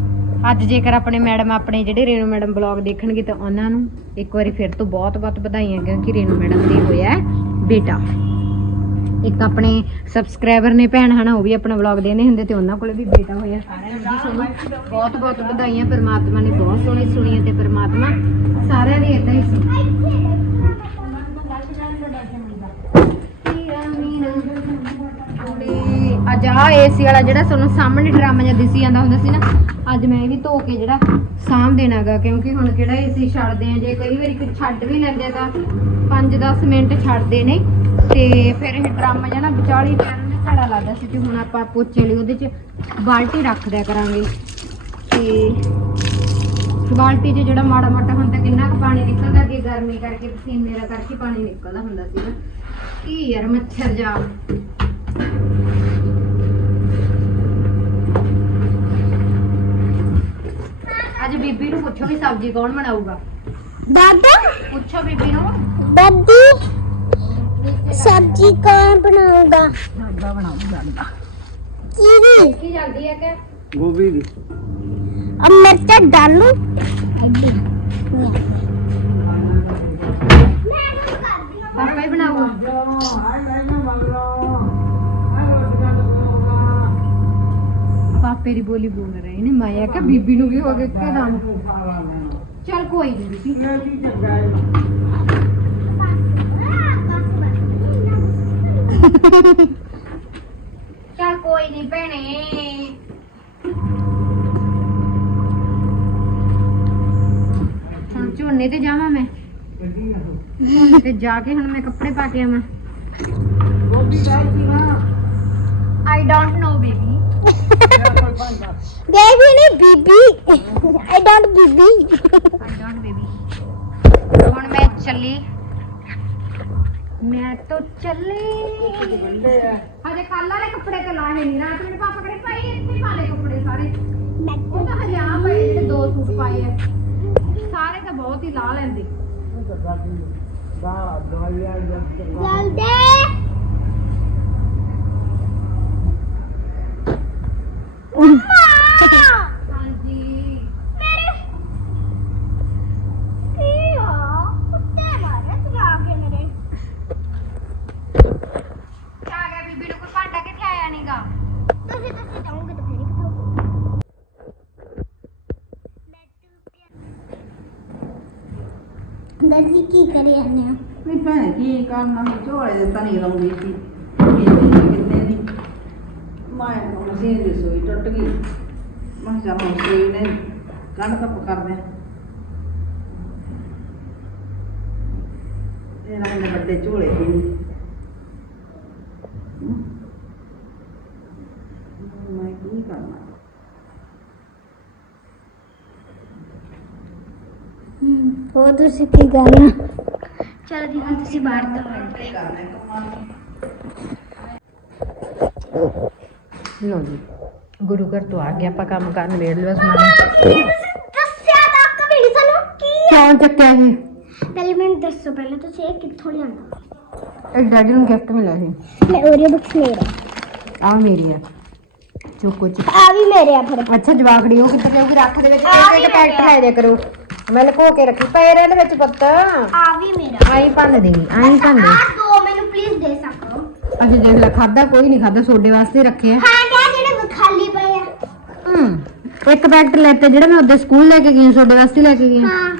ਅੱਜ ਜੇਕਰ ਆਪਣੇ ਮੈਡਮ ਆਪਣੇ ਜਿਹੜੇ ਰੇਨੂ ਮੈਡਮ ਬਲੌਗ ਦੇਖਣਗੇ ਤਾਂ ਉਹਨਾਂ ਨੂੰ ਇੱਕ ਵਾਰੀ ਫਿਰ ਤੋਂ ਬਹੁਤ ਬਹੁਤ ਵਧਾਈਆਂ ਕਿਉਂਕਿ ਰੇਨੂ ਮੈਡਮ ਦੇ ਹੋਇਆ ਹੈ ਬੇਟਾ। ਇੱਕ ਆਪਣੇ ਸਬਸਕ੍ਰਾਈਬਰ ਨੇ ਭੈਣ ਹਨਾ, ਉਹ ਵੀ ਆਪਣਾ ਵਲੌਗ ਦੇਣੇ ਹੁੰਦੇ ਤੇ ਉਹਨਾਂ ਕੋਲ ਵੀ ਬੇਟਾ ਹੋਇਆ ਸਾਰਿਆਂ ਨੂੰ। ਜੀ ਤੁਹਾਨੂੰ ਬਹੁਤ ਬਹੁਤ ਵਧਾਈਆਂ, ਪਰਮਾਤਮਾ ਨੇ ਬਹੁਤ ਸੋਹਣੀ ਸੁਣੀ ਹੈ ਤੇ ਪਰਮਾਤਮਾ ਸਾਰਿਆਂ ਦੀ ਇਦਾਂ ਹੀ ਸੁਣੀ। ਅੱਜ ਆ ਏਸੀ ਵਾਲਾ ਜਿਹੜਾ ਤੁਹਾਨੂੰ ਸਾਹਮਣੇ ਡਰਾਮਾ ਜਿਹਾ ਦਿਸੀ ਜਾਂਦਾ ਹੁੰਦਾ ਸੀ ਨਾ, ਅੱਜ ਮੈਂ ਇਹ ਵੀ ਧੋ ਕੇ ਜਿਹੜਾ ਸਾਂਭ ਦੇਣਾਗਾ ਕਿਉਂਕਿ ਹੁਣ ਕਿਹੜਾ ਏਸੀ ਛੱਡਦੇ ਆ, ਜੇ ਕਈ ਵਾਰੀ ਕੋਈ ਛੱਡ ਵੀ ਲੈਂਦੇ ਤਾਂ 5-10 ਮਿੰਟ ਛੱਡਦੇ ਨੇ। ਤੇ ਫਿਰ ਇਹ ਡਰਮ ਜਿਹੜਾ ਵਿਚਾਲੀ ਪੈਰ ਨੇ ਘੜਾ ਲੱਗਦਾ ਸੀ ਤੇ ਹੁਣ ਆਪਾਂ ਪੋਚੇ ਲਈ ਉਹਦੇ 'ਚ ਬਾਲਟੀ ਰੱਖ ਦਿਆ ਕਰਾਂਗੇ। ਤੇ ਬਾਲਟੀ 'ਚ ਜਿਹੜਾ ਮਾੜਾ ਮੋਟਾ ਹੁੰਦਾ ਕਿੰਨਾ ਕੁ ਪਾਣੀ ਨਿਕਲਦਾ ਕਿ ਗਰਮੀ ਕਰਕੇ ਪਸੀਨੇ ਦਾ ਕਰਕੇ ਪਾਣੀ ਨਿਕਲਦਾ ਹੁੰਦਾ ਸੀਗਾ ਕੀ ਯਾਰ ਮੱਛਰ ਜਾ। ਅੱਜ ਬੀਬੀ ਨੂੰ ਪੁੱਛੋ ਵੀ ਸਬਜ਼ੀ ਕੌਣ ਬਣਾਊਗਾ। ਦਾਦਾ? ਪੁੱਛੋ ਬੀਬੀ ਨੂੰ। ਦਾਦੀ? ਸਬਜ਼ੀ ਕੌਣ ਬਣਾਉਂਗਾ ਦਾਦਾ ਬਣਾਉਂਦਾ ਦਾਦਾ ਕਿਹਦੀ? ਕੀ ਜਾਂਦੀ ਹੈ ਕਿ? ਗੋਭੀ ਦੀ। ਅਮਰਚਾ ਡਾਲੂ ਪਾਪਾ ਹੀ ਬਣਾਉਂਗਾ ਪਾਪੇ ਦੀ ਬੋਲੀ ਬੋਲ ਰਹੇ ਨੇ ਮਾਇਆ ਕਿ ਬੀਬੀ ਨੂੰ ਵੀ ਹੋ ਗਿਆ ਕਿ ਰਾਮ ਚਲ ਕੋਈ ਨਹੀਂ ਬੀਬੀ ਚੱਲ ਕੋਈ ਨਹੀਂ ਭੈਣੇ। ਹੁਣ ਝੋਨੇ ਤੇ ਜਾਵਾਂ ਮੈਂ। ਝੋਨੇ ਤੇ ਜਾ ਕੇ ਹੁਣ ਮੈਂ ਕੱਪੜੇ ਪਾ ਕੇ ਆਵਾਂ। ਗੋਭੀ ਦਾ ਕਿਵਾ I don't know baby baby ਨਹੀਂ ਬੀਬੀ। I don't Bibi I don't baby ਹੁਣ ਮੈਂ ਚੱਲੀ। ਮੈਂ ਤਾਂ ਚੱਲੀ। ਹਜੇ ਕੱਲ ਵਾਲੇ ਕੱਪੜੇ ਤਾਂ ਲਾਹੇ ਨਹੀਂ ਰਾਤ ਮੇਰੇ ਪਾਪਾ ਕਹਿੰਦੇ ਭਾਈ ਇੱਥੇ ਪਾ ਕੱਪੜੇ ਸਾਰੇ। ਉਹ ਤਾਂ ਹਜੇ ਆ ਪਏ ਤੇ ਦੋ ਸੂਟ ਪਾਏ ਆ। ਸਾਰੇ ਤਾਂ ਬਹੁਤ ਹੀ ਲਾ ਲੈਂਦੇ। ਜਲਦੀ ਭੈਣ ਕੀ ਕਰਨਾ ਮੈਂ ਝੋਲੇ ਦੇ ਤਨੀ ਲਾਉਂਦੀ ਸੀ ਕਿੰਨੇ ਕਿੰਨੇ ਦੀ ਮੈਂ ਮਸ਼ੀਨ ਦੀ ਸੂਈ ਟੁੱਟ ਗਈ ਮੈਂ ਕਿਹਾ ਚੱਲ ਹੁਣ ਸੂਈ ਨੇ ਕੰਨ ਕੱਪ ਕਰਦੇ ਆ ਇਹਨਾਂ ਨੇ ਵੱਡੇ ਝੋਲੇ ਦੀ ਨੀ। ਹਮ। ਮੈਂ ਕੀ ਕਰਨਾ ਉਹ ਤੁਸੀਂ ਕੀ ਕਰਨਾ ਚਲੋ ਜੀ ਹੁਣ ਤੁਸੀਂ ਬਾਹਰ ਤੋਂ ਕੀ ਕਰਨਾ ਕੰਮਾਂ ਨੂੰ ਲੋ ਜੀ ਗੁਰੂ ਘਰ ਤੋਂ ਆ ਗਿਆ ਆਪਾਂ ਕੰਮ ਕਰਨ ਵੇੜ ਲਿਆ ਸਮਾਨ ਦੱਸਿਆ ਤਾਂ ਕभी ਨਹੀਂ ਸਾਨੂੰ ਕੀ ਕਿਉਂ ਚੱਕਿਆ ਇਹ ਪਹਿਲੇ ਮੈਨੂੰ ਦੱਸੋ ਪਹਿਲੇ ਤੁਸੀਂ ਇਹ ਕਿੱਥੋਂ ਲਿਆਂਦਾ ਇਹ ਡੈਡੀ ਨੂੰ ਗਿਫਟ ਮਿਲਿਆ ਸੀ ਮੈਂ ਉਹਦੇ ਬੁੱਕਸ ਮੇਰਾ ਆ ਮੇਰੀ ਆ ਚੋਕੋ ਚ ਆ ਵੀ ਮੇਰੇ ਆ ਫਿਰ ਅੱਛਾ ਜਵਾਕੜੀ ਉਹ ਕਿੱਥੇ ਲਿਆਉਗੀ ਰੱਖ ਦੇ ਵਿੱਚ ਆ ਇੱਕ ਵੀ ਇੱਕ ਪੈਕਟ ਲੈ ਜਾ ਕਰੋ ਮੈਂ ਲੁਕੋ ਕੇ ਰੱਖੀ ਪਏ ਰਹਿਣ ਵਿੱਚ ਪੁੱਤ। ਆ ਵੀ ਮੇਰਾ। ਆਈ ਭੰਨ ਦੇਣੀ ਆਈ ਭੰਨ ਦੇ। ਆ ਦੋ ਮੈਨੂੰ ਪਲੀਜ਼ ਦੇ ਸਕੋ। ਅੱਛਾ ਦੇਖ ਲੈ ਖਾਦਾ ਕੋਈ ਨਹੀਂ ਖਾਦਾ ਸੋਡੇ ਵਾਸਤੇ ਰੱਖੇ ਆ ਹਾਂ ਕਿਆ ਜਿਹੜੇ ਖਾਲੀ ਪਏ ਆ। ਹੂੰ ਇੱਕ ਪੈਕਟ ਲੈਤੇ ਜਿਹੜਾ ਮੈਂ ਉਹਦੇ ਸਕੂਲ ਲੈ ਕੇ ਗਈ ਸੋਡੇ ਵਾਸਤੇ ਲੈ ਕੇ ਗਈ ਹਾਂ।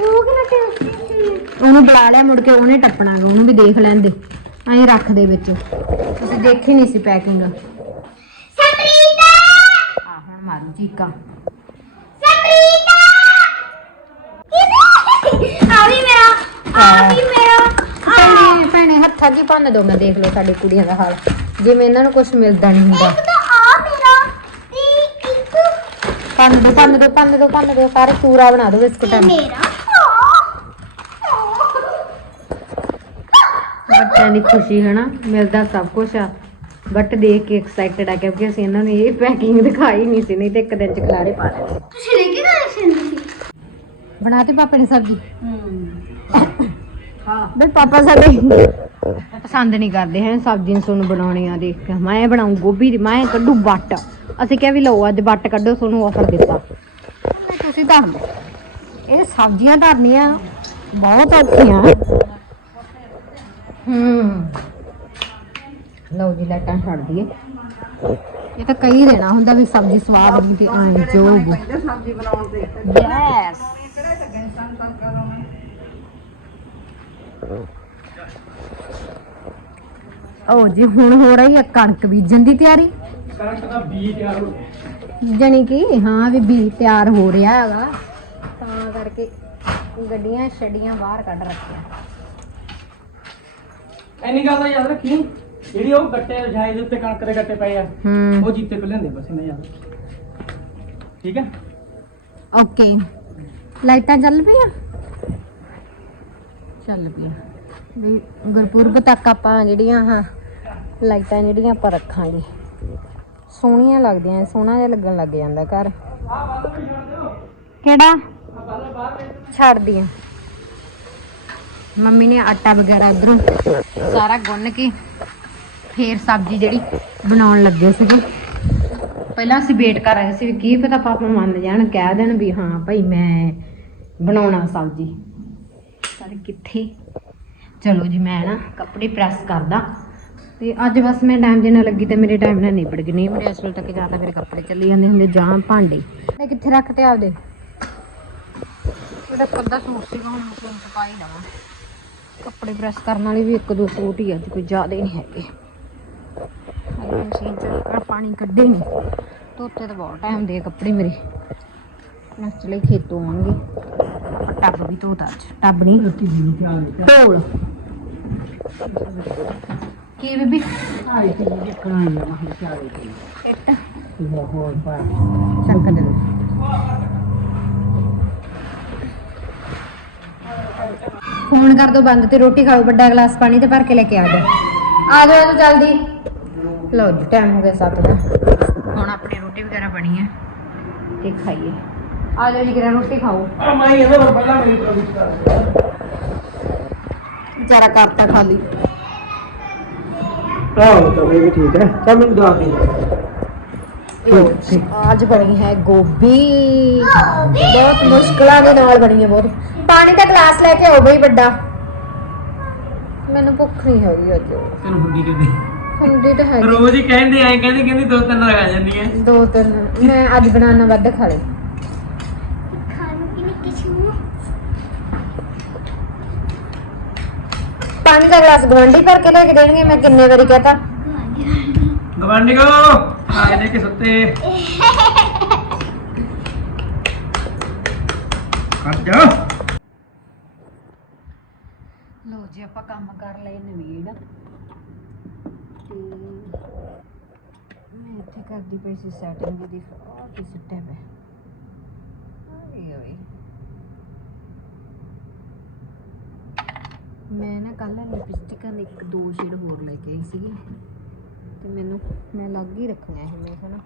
ਉਹ ਟੇਸਟੀ ਸੀ? ਉਹਨੂੰ ਬੁਲਾ ਲਿਆ ਮੁੜ ਕੇ ਉਹਨੇ ਟੱਪਣਾ ਗਾ ਉਹਨੂੰ ਵੀ ਦੇਖ ਲੈਂਦੇ ਐਂ ਰੱਖ ਦੇ ਵਿੱਚ। ਤੁਸੀਂ ਦੇਖੀ ਨਹੀਂ ਸੀ ਪੈਕਿੰਗ। ਆ ਸਮਰੀਤਾ ਹੁਣ ਮਾਰੂ ਚੀਕਾਂ ਸਮਰੀਤਾ ਆ ਵੀ ਮੇਰਾ ਆ ਵੀ ਮੇਰਾ। ਭੈਣੇ ਭੈਣੇ ਹੱਥਾਂ 'ਚ ਹੀ ਭੰਨ ਦੋ ਮੈਂ ਦੇਖ ਲਓ ਸਾਡੀ ਕੁੜੀਆਂ ਦਾ ਹਾਲ। ਜਿਵੇਂ ਇਹਨਾਂ ਨੂੰ ਕੁਝ ਮਿਲਦਾ ਨਹੀਂ ਹੁੰਦਾ। ਇੱਕ ਤਾਂ ਆ ਮੇਰਾ ਤੇ ਇੱਕ ਭੰਨ ਦੋ ਭੰਨ ਦੋ ਭੰਨ ਦੋ ਭੰਨ ਦੋ ਸਾਰੇ ਚੂਰਾ ਬਣਾ ਦੋ ਬਿਸਕੁਟਾਂ ਇਹ ਨੂੰ। ਮੇਰਾ ਬੱਚਿਆਂ ਦੀ ਖੁਸ਼ੀ ਹੈ ਨਾ ਮਿਲਦਾ ਸਭ ਕੁਝ ਆ। ਬਟ ਦੇਖ ਕੇ ਐਕਸਾਈਟਡ ਆ ਕਿਉਂਕਿ ਅਸੀਂ ਇਹਨਾਂ ਨੂੰ ਇਹ ਪੈਕਿੰਗ ਦਿਖਾਈ ਨਹੀਂ ਸੀ ਨਹੀਂ ਤੇ ਇੱਕ ਦਿਨ ਚ ਖਲਾਰੇ ਪਾ ਲੈਣੇ। ਤੁਸੀਂ ਲੈ ਕੇ ਗਏ ਸੀ ਬਣਾਤੇ ਪਾਪੇ ਨੇ ਸਬਜ਼ੀ? ਹਾਂ। ਬਈ ਪਾਪਾ ਸਾਡੇ ਪਸੰਦ ਨਹੀਂ ਕਰਦੇ ਹਨ ਸਬਜ਼ੀਆਂ ਤੁਹਾਨੂੰ ਬਣਾਉਣੀਆਂ ਦੇਖ ਕੇ। ਮੈਂ ਬਣਾਉਂ ਗੋਭੀ ਦੀ ਮੈਂ ਕੱਢੂ ਬੱਟ ਅਸੀਂ ਕਿਹਾ ਵੀ ਲਓ ਅੱਜ ਬੱਟ ਕੱਢੋ ਤੁਹਾਨੂੰ ਆਫਰ ਦਿੱਤਾ। ਮੈਂ ਤੁਸੀਂ ਧਰ ਲਓ ਇਹ ਸਬਜ਼ੀਆਂ ਧਰਨੀਆਂ ਬਹੁਤ ਔਖੀਆਂ। ਹੂੰ। ਲਓ ਜੀ ਲਾਈਟਾਂ ਛੱਡ ਦਈਏ। ਇਹ ਤਾਂ ਕਈ ਦੇਣਾ ਹੁੰਦਾ ਵੀ ਸਬਜ਼ੀ ਸਵਾਦ ਨਹੀਂ ਤੇ ਆਂ ਜੋਗ। ਪੈਂਦੇ ਸਬਜ਼ੀ ਬਣਾਉਣ ਤੇ। ਯੈਸ ਕਿਹੜੇ ਲੱਗੇ ਸਨ ਤੜਕਾ ਲਾਉਣਾ ਓ ਜੀ ਹੁਣ ਹੋ ਰਹੀ ਹੈ ਕਣਕ ਬੀਜਣ ਦੀ ਤਿਆਰੀ? ਕਣਕ ਦਾ ਬੀਜ ਤਿਆਰ ਹੋ ਗਿਆ ਜਾਣੀ ਕਿ ਹਾਂ ਵੀ ਬੀਜ ਤਿਆਰ ਹੋ ਰਿਹਾ ਹੈਗਾ। ਤਾਂ ਕਰਕੇ ਗੱਡੀਆਂ ਛੜੀਆਂ ਬਾਹਰ ਕੱਢ ਰੱਖੀਆਂ। ਐਨੀ ਗੱਲ ਦਾ ਯਾਦ ਰੱਖੀ ਜਿਹੜੀ ਉਹ ਗੱਟੇ ਰਜਾਈ ਦੇ ਉੱਤੇ ਕਣਕ ਦੇ ਗੱਟੇ ਪਏ ਆ ਉਹ ਜੀਤੇ ਕੋ ਲੈਂਦੇ ਬਸ ਇਹਨਾਂ ਯਾਦ ਠੀਕ ਹੈ? ਓਕੇ। ਲਾਈਟਾਂ ਚੱਲ ਪਈਆਂ? ਚੱਲ ਪਿਆ ਵੀ ਗੁਰਪੁਰਬ ਤੱਕ ਆਪਾਂ ਜਿਹੜੀਆਂ ਹਾਂ, ਲਾਈਟਾਂ ਜਿਹੜੀਆਂ ਆਪਾਂ ਰੱਖਾਂਗੇ। ਸੋਹਣੀਆਂ ਲੱਗਦੀਆਂ, ਸੋਹਣਾ ਜਿਹਾ ਲੱਗਣ ਲੱਗ ਜਾਂਦਾ ਘਰ। ਕਿਹੜਾ? ਛੱਡਦੀ ਆ। ਮੰਮੀ ਨੇ ਆਟਾ ਵਗੈਰਾ ਉਧਰੋਂ ਸਾਰਾ ਗੁੰਨ ਕੇ ਫੇਰ ਸਬਜ਼ੀ ਜਿਹੜੀ ਬਣਾਉਣ ਲੱਗੇ ਸੀਗੇ। ਪਹਿਲਾਂ ਅਸੀਂ ਵੇਟ ਕਰ ਰਹੇ ਸੀ ਵੀ ਕੀ ਪਤਾ ਪਾਪਾ ਮੰਨ ਜਾਣ, ਕਹਿ ਦੇਣ ਵੀ ਹਾਂ ਭਾਈ ਮੈਂ ਬਣਾਉਣਾ ਸਬਜ਼ੀ। ਪਰ ਕਿੱਥੇ? ਚਲੋ ਜੀ, ਮੈਂ ਨਾ ਕੱਪੜੇ ਪ੍ਰੈਸ ਕਰਦਾ। ਤੇ ਅੱਜ ਬਸ ਮੈਂ ਟਾਈਮ ਦੇ ਨਾਲ ਲੱਗੀ ਤੇ ਮੇਰੇ ਟਾਈਮ ਨਾਲ ਨਿਬੜ ਗਈ। ਨਹੀਂ ਮੇਰੇ ਅਸਲ ਤੱਕ ਜਾਂਦਾ ਮੇਰੇ ਕੱਪੜੇ ਚੱਲੀ ਜਾਂਦੇ ਹੁੰਦੇ, ਜਾਂ ਭਾਂਡੇ। ਤੇ ਕਿੱਥੇ ਰੱਖਤੇ ਆਪਦੇ? ਉਹਦਾ ਕੱਦਾ ਸੂਟ ਸੀਗਾ ਹੁਣ ਮਸ਼ੀਨ ਚ ਪਾ ਲਵਾਂ ਕੱਪੜੇ ਪ੍ਰੈਸ ਕਰਨ ਵਾਲੇ ਵੀ ਇੱਕ ਦੋ ਸੂਟ ਹੀ ਅੱਜ ਕੋਈ ਜ਼ਿਆਦਾ ਨਹੀਂ ਹੈਗੇ। ਮਸ਼ੀਨ ਚ ਪਾਣੀ ਕੱਢੇ ਨਹੀਂ ਧੋਤੇ ਤਾਂ ਬਹੁਤ ਟਾਈਮ ਦੇ ਕੱਪੜੇ ਮੇਰੇ। ਮੈਂ ਖੇਤੋਂ ਆਉਣਗੇ ਟੱਬ ਵੀ ਧੋਤਾ ਅੱਜ ਟੱਬ ਨਹੀਂ। ਰੋਟੀ ਦੀ ਤਿਆਰ ਹੈ ਕੀ ਬੀਬੀ? ਆਈ ਤੇ ਇਹ ਕਰਾਂਗੇ ਮੈਂ ਤਿਆਰ ਹੈ ਇੱਟ। ਬਹੁਤ ਪਾ ਚੱਕ ਦੇ। ਫੋਨ ਕਰ ਦੋ ਬੰਦ ਤੇ, ਰੋਟੀ ਖਾਓ, ਵੱਡਾ ਗਲਾਸ ਪਾਣੀ ਤੇ ਭਰ ਕੇ ਲੈ ਕੇ ਆ ਜਾਓ ਆ ਜਾਓ ਆ ਜਾਓ ਜਲਦੀ। ਲਓ ਜੀ ਟਾਈਮ ਹੋ ਗਿਆ 7 ਦਾ। ਹੁਣ ਆਪਣੀ ਰੋਟੀ ਵਗੈਰਾ ਬਣੀ ਹੈ ਤੇ ਖਾਈਏ। ਆ ਜੀ ਕਿਰਾ ਰੋਟੀ ਖਾਓ। ਆ ਮੈਂ ਇਹਦੇ ਨਾਲ ਪਹਿਲਾਂ ਮੇਰੀ ਪ੍ਰਵਿਸ਼ ਕਰ ਵਿਚਾਰਾ ਕਰਤਾ ਖਾਲੀ ਆਹ ਤਾਂ ਵੀ ਠੀਕ ਹੈ। ਚੱਲ ਮੈਨੂੰ ਦਵਾ ਦੇ। ਲਓ ਅੱਜ ਬਣੀ ਹੈ ਗੋਭੀ। ਬਹੁਤ ਮੁਸ਼ਕਲਾਂ ਦੇ ਨਾਲ ਬਣੀ ਹੈ ਬਹੁਤ। ਪਾਣੀ ਦਾ ਗਲਾਸ ਲੈ ਕੇ ਆਓ ਬਈ ਵੱਡਾ। ਮੈਨੂੰ ਭੁੱਖ ਨਹੀਂ ਹੈਗੀ ਅੱਜ। ਤੈਨੂੰ ਹੁੰਦੀ ਕਿਤੇ ਹੁੰਦੀ ਤਾਂ ਹੈਗੀ। ਰੋਜ਼ ਹੀ ਕਹਿੰਦੇ ਐ ਕਹਿੰਦੀ ਕਹਿੰਦੀ ਦੋ ਤਿੰਨ ਲਗਾ ਜਾਂਦੀ ਐ ਦੋ ਤਿੰਨ। ਮੈਂ ਅੱਜ ਬਣਾਉਣਾ ਵੱਧ ਖਾ ਲਈ ਖਾਣ ਪੀਣ ਕਿਛੂ ਪਾਣੀ ਦਾ ਗਲਾਸ ਗਵਾਂਢੀ ਭਰ ਕੇ ਲੈ ਕੇ ਦੇਣਗੇ ਮੈਂ ਕਿੰਨੇ ਵਾਰੀ ਕਹਤਾ। ਗਵਾਂਢੀ ਕੋ ਆਏ ਦੇ ਕੇ ਸੁੱਤੇ। ਕਰ ਜਾ। ਲੋ ਜੀ ਆਪਾਂ ਕੰਮ ਕਰ ਲਏ ਨਵੀੜ ਤੇ ਮੈਂ ਇੱਥੇ ਕਰਦੀ ਪਈ ਸੀ ਸੈਟਿੰਗ ਦੀ ਆਹ ਕੀ ਸਿੱਟਿਆ ਪਿਆ। ਓਏ ਓਏ। ਮੈਂ ਨਾ ਕੱਲ ਲਿਪਸਟਿਕਾਂ ਦੇ ਇੱਕ ਦੋ ਸ਼ੇਡ ਹੋਰ ਲੈ ਕੇ ਆਈ ਸੀਗੀ ਤੇ ਮੈਨੂੰ, ਮੈਂ ਲੱਗ ਹੀ ਰੱਖੀਆਂ ਇਹ ਮੈਂ, ਹਨਾ।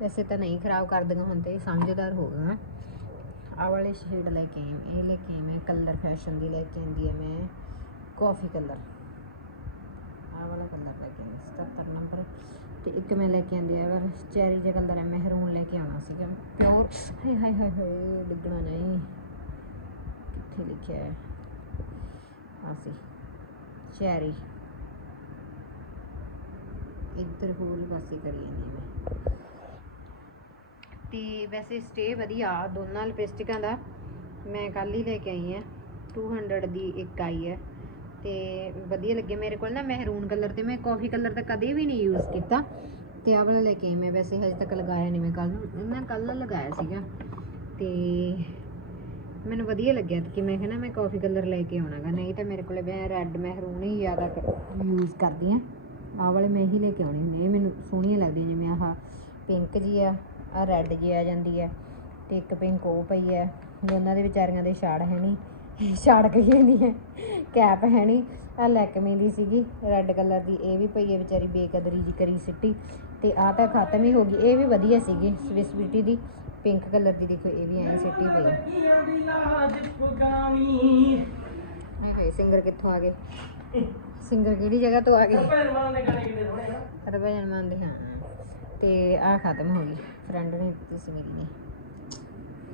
ਵੈਸੇ ਤਾਂ ਨਹੀਂ ਖਰਾਬ ਕਰਦੀਆਂ ਹੁਣ ਤੇ ਸਮਝਦਾਰ ਹੋ ਗਈਆਂ ਆਹ ਵਾਲੇ ਸ਼ੇਡ ਲੈ ਕੇ ਆਈ ਹਾਂ। ਇਹ ਲੈ ਕੇ ਆਈ ਮੈਂ, ਕਲਰ ਫੈਸ਼ਨ ਦੀ ਲੈ ਕੇ ਆਂਦੀ ਹੈ ਮੈਂ, ਕਾਫੀ ਕਲਰ। ਆਹ ਵਾਲਾ ਕਲਰ ਲੈ ਕੇ ਆਈ 77 ਨੰਬਰ। ਤੇ ਇੱਕ ਮੈਂ ਲੈ ਕੇ ਆਂਦੀ ਆ ਚੈਰੀ ਜਿਹਾ ਕਲਰ ਹੈ ਮਹਿਰੂਨ ਲੈ ਕੇ ਆਉਣਾ ਸੀਗਾ, ਪਿਓਰ। ਹਾਏ ਹਾਏ ਹਾਏ ਹਾਏ, ਡਿੱਗਣਾ ਨਹੀਂ। ਕਿੱਥੇ ਲਿਖਿਆ ਹੈ? ਆ ਸੀ ਚੈਰੀ ਇੱਧਰ ਹੋਰ ਹੀ ਪਾਸੇ ਕਰੀ ਜਾਂਦੀ ਮੈਂ। ਤੇ ਵੈਸੇ ਸਟੇ ਵਧੀਆ, ਦੋਨਾਂ ਲਿਪਸਟਿਕਾਂ ਦਾ। ਮੈਂ ਕੱਲ ਹੀ ਲੈ ਕੇ ਆਈ ਹਾਂ। 200 ਦੀ ਇੱਕ ਆਈ ਹੈ। ਤੇ ਵਧੀਆ ਲੱਗੇ ਮੇਰੇ ਕੋਲ ਨਾ ਮਹਿਰੂਨ ਕਲਰ ਤੇ। ਮੈਂ ਕਾਫੀ ਕਲਰ ਤਾਂ ਕਦੇ ਵੀ ਨਹੀਂ ਯੂਜ਼ ਕੀਤਾ। ਤੇ ਆਹ ਵਾਲਾ ਲੈ ਕੇ ਆਈ ਮੈਂ। ਵੈਸੇ ਹਜੇ ਤੱਕ ਲਗਾਇਆ ਨਹੀਂ ਮੈਂ ਕੱਲ ਮੈਂ ਕੱਲ ਲਗਾਇਆ ਸੀਗਾ। ਤੇ ਮੈਨੂੰ ਵਧੀਆ ਲੱਗਿਆ ਕਿ ਮੈਂ ਕਿਹਾ ਨਾ ਮੈਂ ਕਾਫੀ ਕਲਰ ਲੈ ਕੇ ਆਉਣਾਗਾ, ਨਹੀਂ ਤਾਂ ਮੇਰੇ ਕੋਲੇ ਮੈਂ ਰੈੱਡ ਮਹਿਰੂਨ ਹੀ ਜ਼ਿਆਦਾ ਯੂਜ਼ ਕਰਦੀ ਆ ਆਹ ਵਾਲੇ ਮੈਂ ਹੀ ਲੈ ਕੇ ਆਉਣੇ ਹੁੰਦੇ ਇਹ ਮੈਨੂੰ ਸੋਹਣੀਆਂ ਲੱਗਦੀਆਂ ਜਿਵੇਂ ਆਹ ਪਿੰਕ ਜੀ ਆ ਆ ਰੈੱਡ ਜੀ ਆ ਜਾਂਦੀ ਹੈ ਤੇ ਇੱਕ ਪਿੰਕ ਉਹ ਪਈ ਹੈ ਦੋਨਾਂ ਦੇ ਵਿਚਾਰੀਆਂ ਦੇ ਛਾੜ ਹੈ ਨਹੀਂ ਛਾੜ ਕਹੀ ਜਾਂਦੀ ਹੈ ਕੈਪ ਹੈ ਨਹੀਂ ਆ ਲੈਕਮੀ ਦੀ ਸੀਗੀ ਰੈੱਡ ਕਲਰ ਦੀ, ਇਹ ਵੀ ਪਈ ਹੈ ਵਿਚਾਰੀ ਬੇਕਦਰੀ ਜੀ ਕਰੀ ਸਿੱਟੀ ਤੇ ਆ ਤਾਂ ਖਤਮ ਹੀ ਹੋ ਗਈ, ਇਹ ਵੀ ਵਧੀਆ ਸੀਗੀ ਸਵਿਸ ਬਿਊਟੀ ਦੀ। ਪਿੰਕ ਕਲਰ ਦੀ ਦੇਖੋ ਇਹ ਵੀ ਐਂ ਸਿੱਟੀ ਪਈ। ਹੈ ਹਾਏ ਸਿੰਗਰ ਕਿੱਥੋਂ ਆ ਗਏ? ਸਿੰਗਰ ਕਿਹੜੀ ਜਗ੍ਹਾ ਤੋਂ ਆ ਗਏ? ਹਰਭਜਨ ਮਾਨ ਦੇ ਹਾਂ। ਤੇ ਆ ਖਤਮ ਹੋ ਗਈ। ਫਰੈਂਡ ਨੇ ਦਿੱਤੀ ਸੀ ਮੇਰੀ ਨੇ।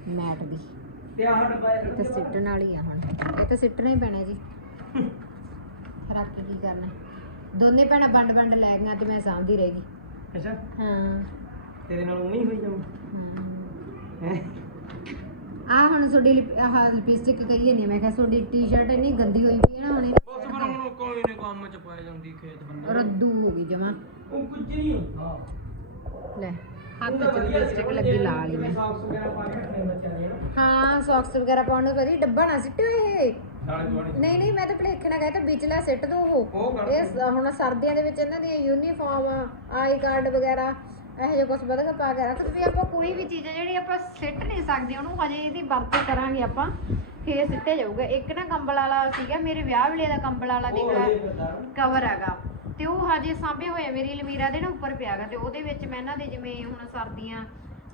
ਮੈਟ ਦੀ। ਤੇ ਆਹ ਡੱਬਾ ਇਹ ਤਾਂ ਸਿੱਟਣ ਵਾਲੀ ਆ ਹੁਣ। ਇਹ ਤਾਂ ਸਿੱਟਣਾ ਹੀ ਪੈਣਾ ਜੀ। ਰੱਖ ਕੇ ਕੀ ਕਰਨਾ? ਦੋਨੇ ਭੈਣਾਂ ਵੰਡ ਵੰਡ ਲੈ ਗਈਆਂ ਤੇ ਮੈਂ ਸਾਂਭਦੀ ਰਹਿ ਗਈ। ਅੱਛਾ। ਹਾਂ। ਤੇਰੇ ਨਾਲ ਉਵੇਂ ਹੀ ਹੋਈ ਹੈ। ਆ ਹੁਣ ਤੁਹਾਡੀ ਲਿਪ- ਆਹ ਲਿਪਸਟਿਕ ਕਹੀਏ ਨਹੀਂ ਮੈਂ ਕਿਹਾ ਤੁਹਾਡੀ ਟੀ-ਸ਼ਰਟ ਇੰਨੀ ਗੰਦੀ ਹੋਈ ਪਈ ਹੈ ਨਾ ਹੁਣ। ਬਸ ਫਿਰ ਹੁਣ ਕੋਈ ਨਹੀਂ ਕੰਮ ਚ ਪੈ ਜਾਂਦੀ ਖੇਤ ਬੰਦਾ ਰੱਦੂ ਹੋ ਗਈ ਜਮਾ। ਉਹ ਕੁਝ ਨਹੀਂ ਹੁੰਦਾ। ਲੈ ਹੱਥ ਚ ਲਿਪਸਟਿਕ ਲੱਗੀ ਲਾਲ ਹੀ ਮੈਂ ਸੌਕਸ ਵਗੈਰਾ ਪਾ ਕੇ ਰੱਖਣੇ ਬੱਚਿਆਂ ਦੇ। ਹਾਂ ਸੌਕਸ ਵਗੈਰਾ ਪਾਉਣ ਨੂੰ ਕਰੀ ਡੱਬਾ ਨਾ ਸਿੱਟਿਓ ਇਹ। ਨਾਲ ਜਵਾਨੀ ਨਹੀਂ ਨਹੀਂ ਮੈਂ ਤਾਂ ਭਲੇਖਣਾ ਕਹਿ ਤਾਂ ਵਿਚਲਾ ਸਿੱਟ ਦੋ ਉਹ। ਉਹ ਕਰ ਇਹ ਸ- ਹੁਣ ਸਰਦੀਆਂ ਦੇ ਵਿੱਚ ਇਹਨਾਂ ਦੀਆਂ ਯੂਨੀਫਾਰਮ ਆਈ ਕਾਰਡ ਵਗੈਰਾ ਇਹੋ ਜਿਹਾ ਕੁਝ ਵਧਗਾ ਪਾ ਕੇ ਰੱਖ ਵੀ ਆਪਾਂ ਕੋਈ ਵੀ ਚੀਜ਼ ਹੈ ਜਿਹੜੀ ਆਪਾਂ ਸਿੱਟ ਨਹੀਂ ਸਕਦੇ ਉਹਨੂੰ ਹਜੇ ਇਹਦੀ ਵਰਤੋਂ ਕਰਾਂਗੇ ਆਪਾਂ ਫੇਰ ਸਿੱਟੇ ਜਾਊਗਾ। ਇੱਕ ਨਾ ਕੰਬਲ ਵਾਲਾ ਸੀਗਾ ਮੇਰੇ ਵਿਆਹ ਵੇਲੇ ਦਾ ਕੰਬਲ ਵਾਲਾ ਦੇਖ ਲੈ ਕਵਰ ਹੈਗਾ। ਤੇ ਉਹ ਹਜੇ ਸਾਂਭੇ ਹੋਏ ਮੇਰੀ ਅਲਮੀਰਾ ਦੇ ਨਾ ਉੱਪਰ ਪਿਆਗਾ ਤੇ ਉਹਦੇ ਵਿੱਚ ਮੈਂ ਇਹਨਾਂ ਦੇ ਜਿਵੇਂ ਹੁਣ ਸਰਦੀਆਂ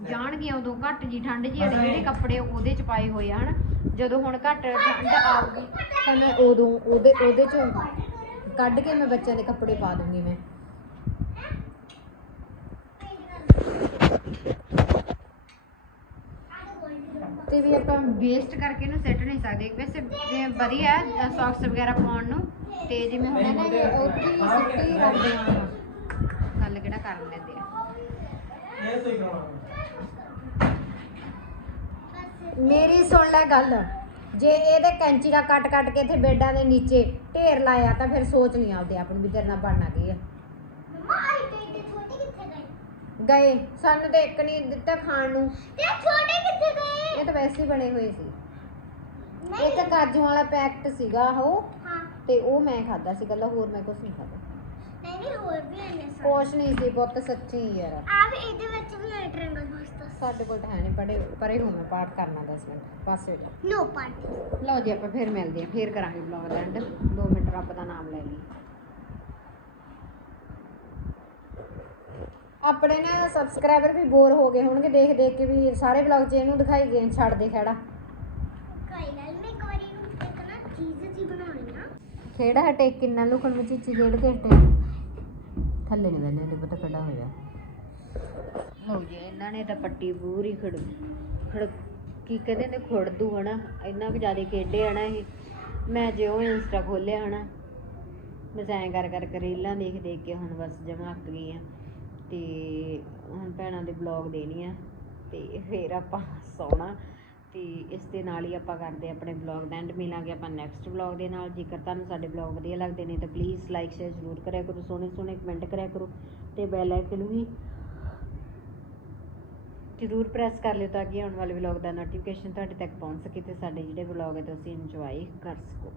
ਜਾਣਗੀਆਂ ਉਦੋਂ ਘੱਟ ਜੀ ਠੰਡ ਜੀ ਵਾਲੇ ਜਿਹੜੇ ਕੱਪੜੇ ਉਹਦੇ ਚ ਪਾਏ ਹੋਏ ਹਨ? ਜਦੋਂ ਹੁਣ ਘੱਟ ਠੰਡ ਆਊਗੀ ਤਾਂ ਮੈਂ ਉਦੋਂ ਉਹਦੇ ਉਹਦੇ ਚ ਕੱਢ ਕੇ ਮੈਂ ਬੱਚਿਆਂ ਦੇ ਕੱਪੜੇ ਪਾ ਦੂੰਗੀ ਮੈਂ। ਤੇ ਵੀ ਆਪਾਂ ਵੇਸਟ ਕਰਕੇ ਇਹਨੂੰ ਸਿੱਟ ਨਹੀਂ ਸਕਦੇ। ਵੈਸੇ ਜਿਵੇਂ ਵਧੀਆ ਸੌਕਸ ਵਗੈਰਾ ਪਾਉਣ ਨੂੰ, ਤੇ ਜਿਵੇਂ ਹੁਣ ਇਹਨਾਂ ਦੇ ਉੱਥੇ ਹੀ ਸਿੱਟੀ ਰੱਖਦੇ ਆ। ਗੱਲ ਕਿਹੜਾ ਕਰ ਲੈਂਦੇ ਆ। ਇਹ ਤੋਂ ਕਰਾਉਣਾ ਮੇਰੀ ਸੁਣ ਲੈ ਗੱਲ, ਜੇ ਇਹਦੇ ਕੈਂਚੀ ਦਾ ਕੱਟ ਕੱਟ ਕੇ ਇੱਥੇ ਬੇਡਾਂ ਦੇ ਨੀਚੇ ਢੇਰ ਲਾਇਆ ਤਾਂ ਫਿਰ ਸੋਚ ਲਈ ਆਪਦੇ ਆਪ ਨੂੰ ਵੀ ਤੇਰੇ ਨਾਲ ਬਣਨਾ ਕੀ ਆ। ਮੰਮਾ ਆਈ ਤੇ ਗਏ ਸਾਨੂੰ ਤਾਂ ਇੱਕ ਨਹੀਂ ਦਿੱਤਾ ਖਾਣ ਨੂੰ। ਤੇ ਛੋਟੇ ਕਿੱਥੇ ਗਏ? ਇਹ ਤਾਂ ਵੈਸੇ ਹੀ ਬਣੇ ਹੋਏ ਸੀ। ਨਹੀਂ। ਇਹ ਤਾਂ ਕਾਜੂ ਵਾਲਾ ਪੈਕਟ ਸੀਗਾ ਉਹ ਹਾਂ। ਤੇ ਉਹ ਮੈਂ ਖਾਦਾ ਸੀ ਗੱਲਾਂ ਹੋਰ ਮੈਂ ਕੁਝ ਨਹੀਂ ਖਾਦਾ ਨਹੀਂ ਨਹੀਂ ਹੋਰ ਵੀ ਇੰਨੇ ਸਾਰੇ। ਕੁਛ ਨਹੀਂ ਸੀ ਪੁੱਤ ਸੱਚੀ ਯਾਰ। ਆ ਵੀ ਇਹਦੇ ਵਿੱਚ ਵੀ ਹੈ ਟ੍ਰਾਇੰਗਲ ਦੋਸਤੋ ਸਾਡੇ ਕੋਲ ਤਾਂ ਹੈ ਨਹੀਂ ਪੜੇ ਪਰੇ ਹੁਣ ਮੈਂ ਪਾਠ ਕਰਨਾ 10 ਮਿੰਟ ਪਾਸੇ ਹੋ ਨੋ ਪਾਰਟੀ ਲਓ ਜੀ ਆਪਾਂ ਫਿਰ ਮਿਲਦੇ ਹਾਂ ਫਿਰ ਕਰਾਂਗੇ ਬਲੌਗ ਦਾ ਐਂਡ 2 ਮਿੰਟ ਰੱਬ ਦਾ ਨਾਮ ਲੈ ਲਈ। ਆਪਣੇ ਨਾ ਸਬਸਕ੍ਰਾਈਬਰ ਵੀ ਬੋਰ ਹੋ ਗਏ ਹੋਣਗੇ ਦੇਖ ਦੇਖ ਕੇ ਵੀ ਸਾਰੇ ਬਲੌਗ 'ਚ ਇਹਨੂੰ ਦਿਖਾਈ ਗਏ ਛੱਡ ਦੇ ਖੜਾ। ਕੋਈ ਗੱਲ ਨਹੀਂ ਇੱਕ ਵਾਰੀ ਨੂੰ ਇੱਕ ਨਾ ਚੀਜ਼ ਜੀ ਬਣਾਉਣੀ ਆ। ਖੇੜਾ ਹਟੇ ਕਿੰਨਾ ਲੁਕਣ ਵਿੱਚ ਚੀਚੀ ਡੇਢ ਘੰਟੇ ਥੱਲੇ ਨਹੀਂ ਬੰਨੇ ਤੇ ਪਤਾ ਖੜਾ ਹੋਇਆ। ਲਓ ਜੀ ਇਹਨਾਂ ਨੇ ਤਾਂ ਪੱਟੀ ਪੂਰੀ ਖੜ ਖੜ ਕੀ ਕਹਿੰਦੇ ਨੇ ਖੁੜਦੂ ਹਨਾ। ਇੰਨਾ ਕੁ ਜ਼ਿਆਦਾ ਖੇਡੇ ਹਨਾ ਇਹ। ਮੈਂ ਜਿਉਂ ਇੰਸਟਾ ਖੋਲਿਆ ਹਨਾ। ਬਸ ਐਂ ਕਰ ਕਰ ਕੇ ਰੀਲਾਂ ਦੇਖ ਦੇਖ ਕੇ ਹੁਣ ਬਸ ਜਮਾ ਅੱਕ ਗਈ ਆ। ਅਤੇ ਹੁਣ ਭੈਣਾਂ ਦੇ ਬਲੌਗ ਦੇਣੀ ਆ ਅਤੇ ਫਿਰ ਆਪਾਂ ਸੌਣਾ ਅਤੇ ਇਸ ਦੇ ਨਾਲ ਹੀ ਆਪਾਂ ਕਰਦੇ ਆਪਣੇ ਵਲੋਗ ਦਾ ਐਂਡ ਮਿਲਾਂਗੇ ਆਪਾਂ ਨੈਕਸਟ ਵਲੋਗ ਦੇ ਨਾਲ। ਜੇਕਰ ਤੁਹਾਨੂੰ ਸਾਡੇ ਬਲੌਗ ਵਧੀਆ ਲੱਗਦੇ ਨੇ ਤਾਂ ਪਲੀਜ਼ ਲਾਈਕ ਸ਼ੇਅਰ ਜ਼ਰੂਰ ਕਰਿਆ ਕਰੋ, ਸੋਹਣੇ ਸੋਹਣੇ ਕਮੈਂਟ ਕਰਿਆ ਕਰੋ ਅਤੇ ਬੈਲ ਆਈਕਨ ਵੀ ਜ਼ਰੂਰ ਪ੍ਰੈਸ ਕਰ ਲਿਓ ਤਾਂ ਕਿ ਆਉਣ ਵਾਲੇ ਵਲੌਗ ਦਾ ਨੋਟੀਫਿਕੇਸ਼ਨ ਤੁਹਾਡੇ ਤੱਕ ਪਹੁੰਚ ਸਕੇ ਤੇ ਸਾਡੇ ਜਿਹੜੇ ਵਲੌਗ ਹੈ ਤੁਸੀਂ ਇੰਜੋਏ ਕਰ ਸਕੋ।